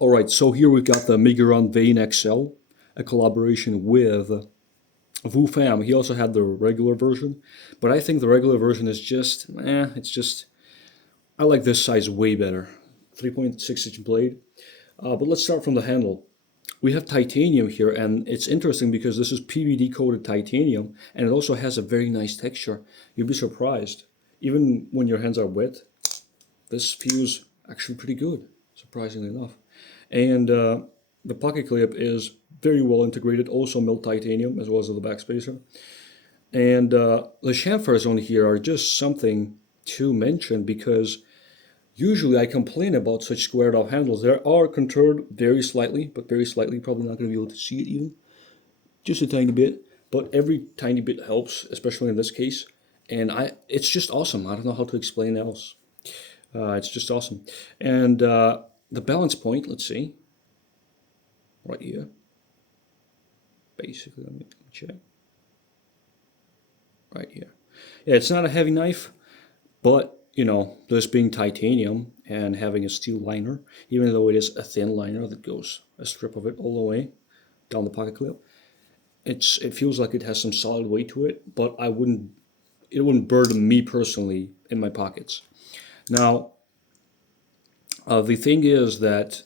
All right, so here we got the Miguron Vane XL, a collaboration with Wu Fam. He also had the regular version, but I think the regular version is just, I like this size way better. 3.6-inch blade. But let's start from the handle. We have titanium here, and it's interesting because this is PVD coated titanium, and it also has a very nice texture. You'll be surprised. Even when your hands are wet, this feels actually pretty good, surprisingly enough. And the pocket clip is very well integrated, also milled titanium as well as the backspacer. And the chamfers on here are just something to mention because usually I complain about such squared off handles. They are contoured very slightly, but very slightly, probably not going to be able to see it even. Just a tiny bit, but every tiny bit helps, especially in this case. And it's just awesome. I don't know how to explain else. It's just awesome. And the balance point, let's see, right here. Basically, let me check. Right here. Yeah, it's not a heavy knife, but you know, this being titanium and having a steel liner, even though it is a thin liner that goes a strip of it all the way down the pocket clip, it feels like it has some solid weight to it, but it wouldn't burden me personally in my pockets. Now, the thing is that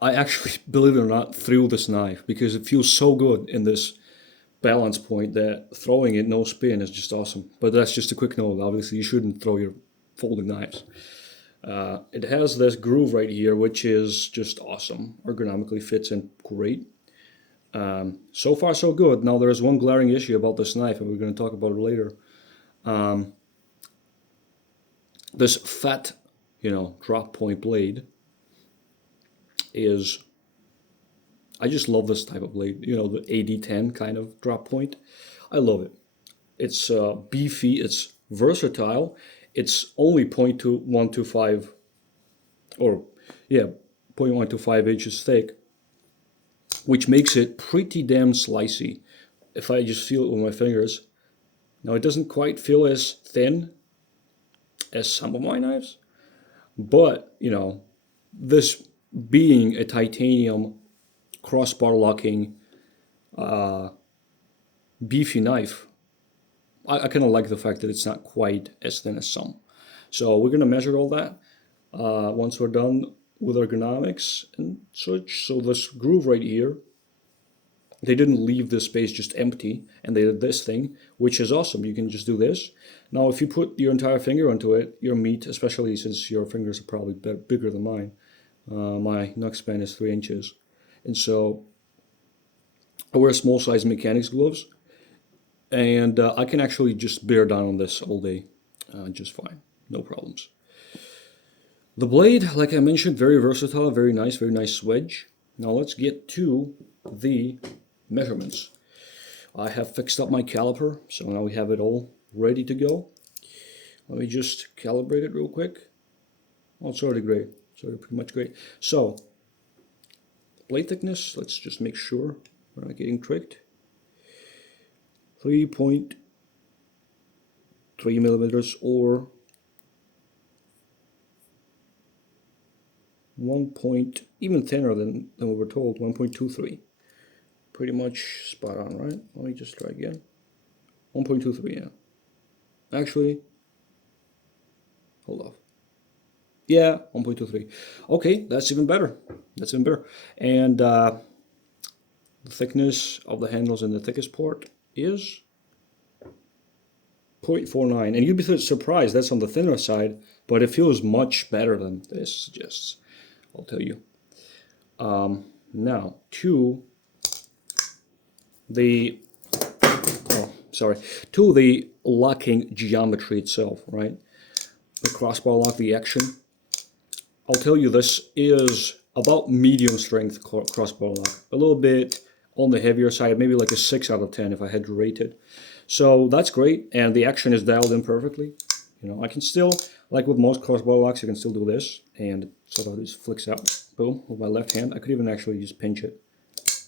I actually, believe it or not, threw this knife because it feels so good in this balance point that throwing it no spin is just awesome. But that's just a quick note. Obviously, you shouldn't throw your folding knives. It has this groove right here, which is just awesome. Ergonomically fits in great. So far, so good. Now, there's one glaring issue about this knife, and we're going to talk about it later. This fat, drop point blade is, I just love this type of blade, the AD10 kind of drop point. I love it. It's beefy, it's versatile, it's only 0.125, or yeah, 0.125 inches thick, which makes it pretty damn slicey. If I just feel it with my fingers. Now it doesn't quite feel as thin as some of my knives, but this being a titanium crossbar locking beefy knife, I kind of like the fact that it's not quite as thin as some. So we're going to measure all that once we're done with ergonomics and such. So this groove right here, they didn't leave this space just empty, and they did this thing, which is awesome. You can just do this. Now, if you put your entire finger onto it, your meat, especially since your fingers are probably bigger than mine, my knuck span is 3 inches. And so I wear small size mechanics gloves, and I can actually just bear down on this all day just fine, no problems. The blade, like I mentioned, very versatile, very nice wedge. Now let's get to the measurements. I have fixed up my caliper, so now we have it all ready to go. Let me just calibrate it real quick. Oh, it's already great. It's already pretty much great. So, blade thickness, let's just make sure we're not getting tricked. 3.3 millimeters, or 1 point, even thinner than we were told, 1.23. Pretty much spot on, right? Let me just try again. 1.23, yeah. Actually, hold off. Yeah, 1.23. Okay, that's even better. That's even better. And the thickness of the handles in the thickest part is 0.49. And you'd be surprised, that's on the thinner side, but it feels much better than this suggests, I'll tell you. Now, to the locking geometry itself, right? The crossbar lock, the action. I'll tell you, this is about medium strength crossbar lock. A little bit on the heavier side, maybe like a 6 out of 10 if I had to rate it. So that's great, and the action is dialed in perfectly. I can still, like with most crossbar locks, I can still do this, and it sort of just flicks out, boom, with my left hand. I could even actually just pinch it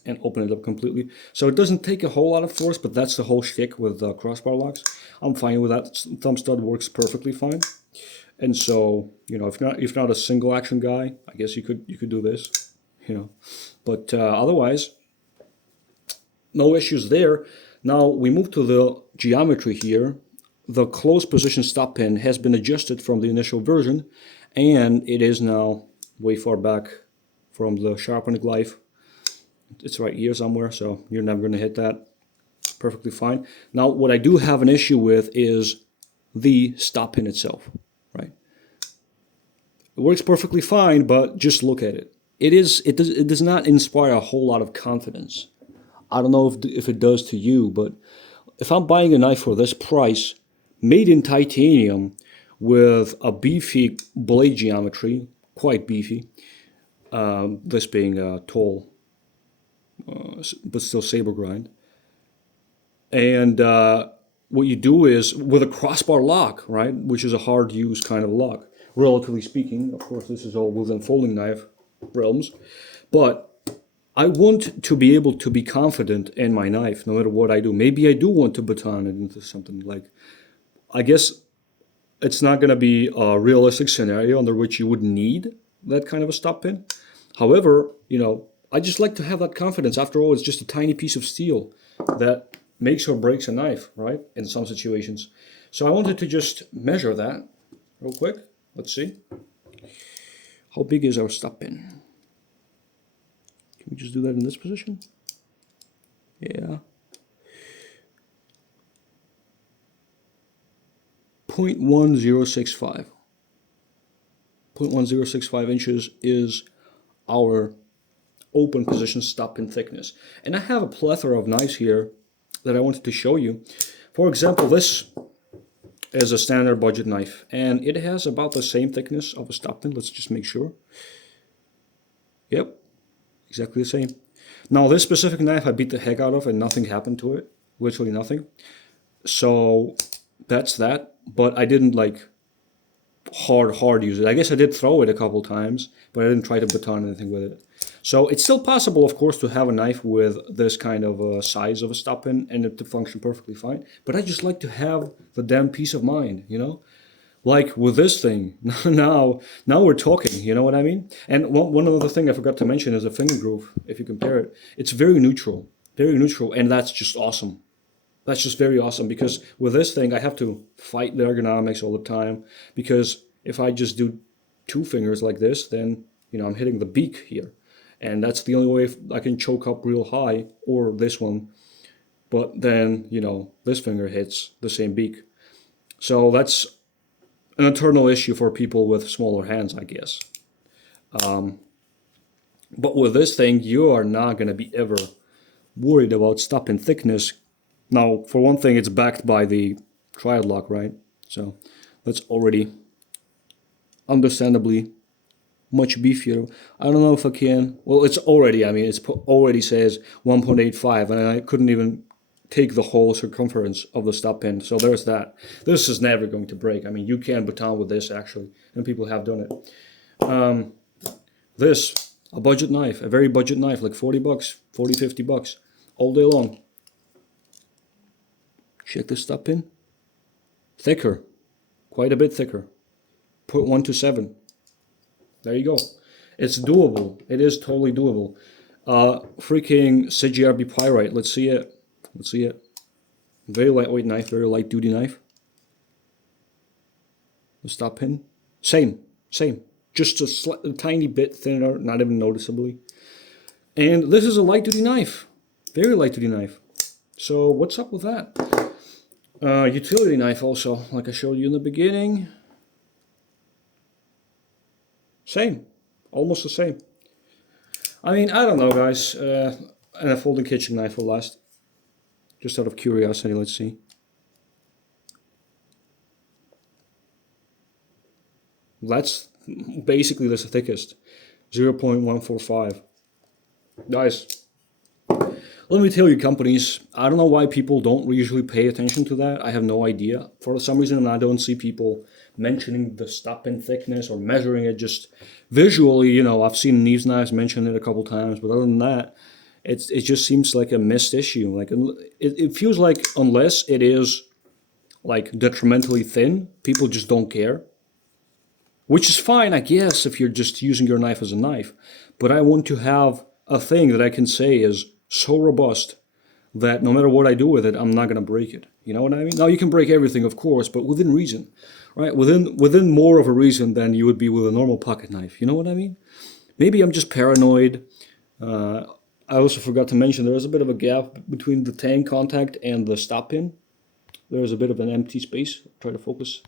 and open it up completely. So it doesn't take a whole lot of force, but that's the whole shtick with crossbar locks. I'm fine with that. Thumb stud works perfectly fine. And so, you know, if not a single action guy, I guess you could do this, you know. But otherwise, no issues there. Now we move to the geometry here. The close position stop pin has been adjusted from the initial version, and it is now way far back from the sharpening life. It's right here somewhere, so you're never going to hit that. Perfectly fine. Now, what I do have an issue with is the stop pin itself, right? It works perfectly fine, but just look at it. It does not inspire a whole lot of confidence. I don't know if it does to you, but if I'm buying a knife for this price, made in titanium with a beefy blade geometry, quite beefy, this being a tall, but still saber grind, and what you do is with a crossbar lock, right, which is a hard use kind of lock, relatively speaking. Of course, this is all within folding knife realms, but I want to be able to be confident in my knife no matter what I do. Maybe I do want to baton it into something like, I guess it's not going to be a realistic scenario under which you would need that kind of a stop pin. However, you know, I just like to have that confidence. After all, it's just a tiny piece of steel that makes or breaks a knife, right, in some situations. So I wanted to just measure that real quick. Let's see. How big is our stop pin? Can we just do that in this position? Yeah. 0.1065. 0.1065 inches is our open position stop pin thickness. And I have a plethora of knives here that I wanted to show you. For example, this is a standard budget knife, and it has about the same thickness of a stop pin. Let's just make sure. Yep, exactly the same. Now, this specific knife I beat the heck out of and nothing happened to it. Literally nothing. So that's that. But I didn't like hard use it. I guess I did throw it a couple times, but I didn't try to baton anything with it. So it's still possible, of course, to have a knife with this kind of size of a stop pin and it to function perfectly fine. But I just like to have the damn peace of mind, you know? Like with this thing, now we're talking, you know what I mean? And one other thing I forgot to mention is the finger groove. If you compare it, it's very neutral, and that's just awesome. That's just very awesome, because with this thing, I have to fight the ergonomics all the time, because if I just do two fingers like this, then, you know, I'm hitting the beak here. And that's the only way I can choke up real high, or this one. But then, you know, this finger hits the same beak. So that's an eternal issue for people with smaller hands, I guess. But with this thing, you are not going to be ever worried about stop pin thickness. Now, for one thing, it's backed by the triad lock, right? So that's already understandably much beefier. I don't know if I can. Well, it's already, I mean, it's already says 1.85, and I couldn't even take the whole circumference of the stop pin. So there's that. This is never going to break. I mean, you can baton with this, actually, and people have done it. This, a budget knife, a very budget knife, like 40 bucks, 40, 50 bucks, all day long. Check the stop pin. Thicker, quite a bit thicker. 0.127. There you go. It's doable. It is totally doable. Freaking CGRB Pyrite. Let's see it. Let's see it. Very lightweight knife, very light duty knife. The stop pin. Same. Just a tiny bit thinner, not even noticeably. And this is a light duty knife. Very light duty knife. So what's up with that? Utility knife also, like I showed you in the beginning. Same, almost the same. I mean, I don't know, guys. And a folding kitchen knife will last. Just out of curiosity, let's see. That's basically the thickest. 0.145. Guys, let me tell you, companies, I don't know why people don't usually pay attention to that. I have no idea. For some reason, I don't see people mentioning the stop pin thickness or measuring it. Just visually, you know, I've seen Neves knives mention it a couple times, but other than that, it just seems like a missed issue. Like it feels like unless it is like detrimentally thin, people just don't care. which is fine, I guess, if you're just using your knife as a knife. But I want to have a thing that I can say is so robust that no matter what I do with it, I'm not going to break it. You know what I mean? Now, you can break everything, of course, but within reason, right? Within more of a reason than you would be with a normal pocket knife. You know what I mean? Maybe I'm just paranoid. I also forgot to mention there is a bit of a gap between the tang contact and the stop pin. There's a bit of an empty space. Try to focus.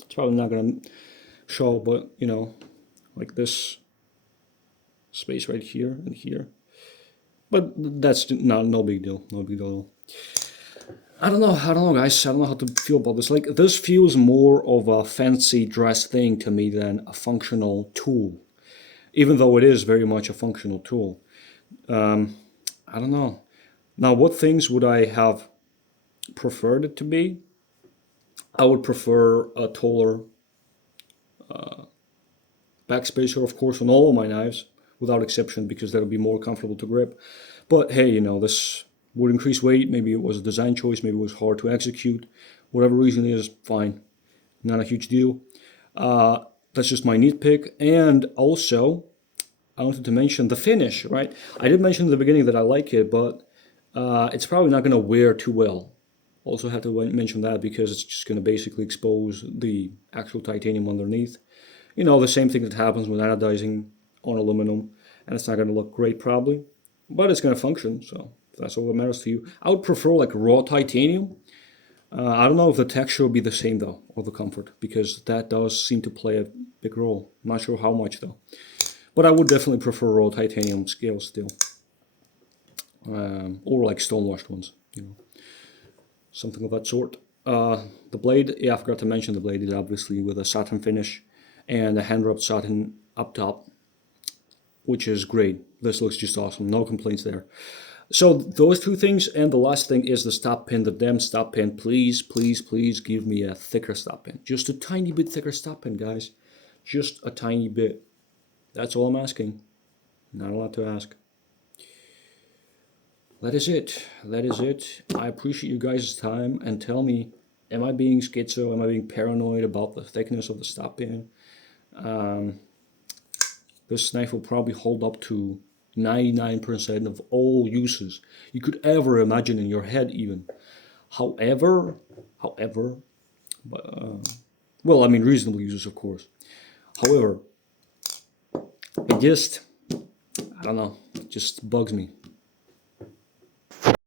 It's probably not going to show, but you know, like this space right here and here. But that's no big deal. No big deal at all. I don't know, guys. I don't know how to feel about this. Like, this feels more of a fancy dress thing to me than a functional tool, even though it is very much a functional tool. I don't know. Now, what things would I have preferred it to be? I would prefer a taller backspacer, of course, on all of my knives, without exception, because that'll be more comfortable to grip. But hey, you know, this would increase weight. Maybe it was a design choice. Maybe it was hard to execute. Whatever reason it is, fine. Not a huge deal. That's just my nitpick. And also, I wanted to mention the finish, right? I did mention in the beginning that I like it, but it's probably not going to wear too well. Also have to mention that because it's just going to basically expose the actual titanium underneath. You know, the same thing that happens with anodizing on aluminum, and it's not going to look great probably, but it's going to function, so that's all that matters to you. I would prefer like raw titanium. I don't know if the texture will be the same though, or the comfort, because that does seem to play a big role. I'm not sure how much though. But I would definitely prefer raw titanium scales still. Or like stonewashed ones, you know. Something of that sort. The blade, yeah, I forgot to mention the blade is obviously with a satin finish and a hand-rubbed satin up top, which is great. This looks just awesome. No complaints there. So those two things, and the last thing is the stop pin, the damn stop pin. Please, please, please give me a thicker stop pin. Just a tiny bit thicker stop pin, guys. Just a tiny bit. That's all I'm asking. Not a lot to ask. That is it. That is it. I appreciate you guys' time, and tell me, am I being schizo? Am I being paranoid about the thickness of the stop pin? This knife will probably hold up to 99% of all uses you could ever imagine in your head even. However, well, I mean reasonable uses, of course. However, I don't know, it just bugs me.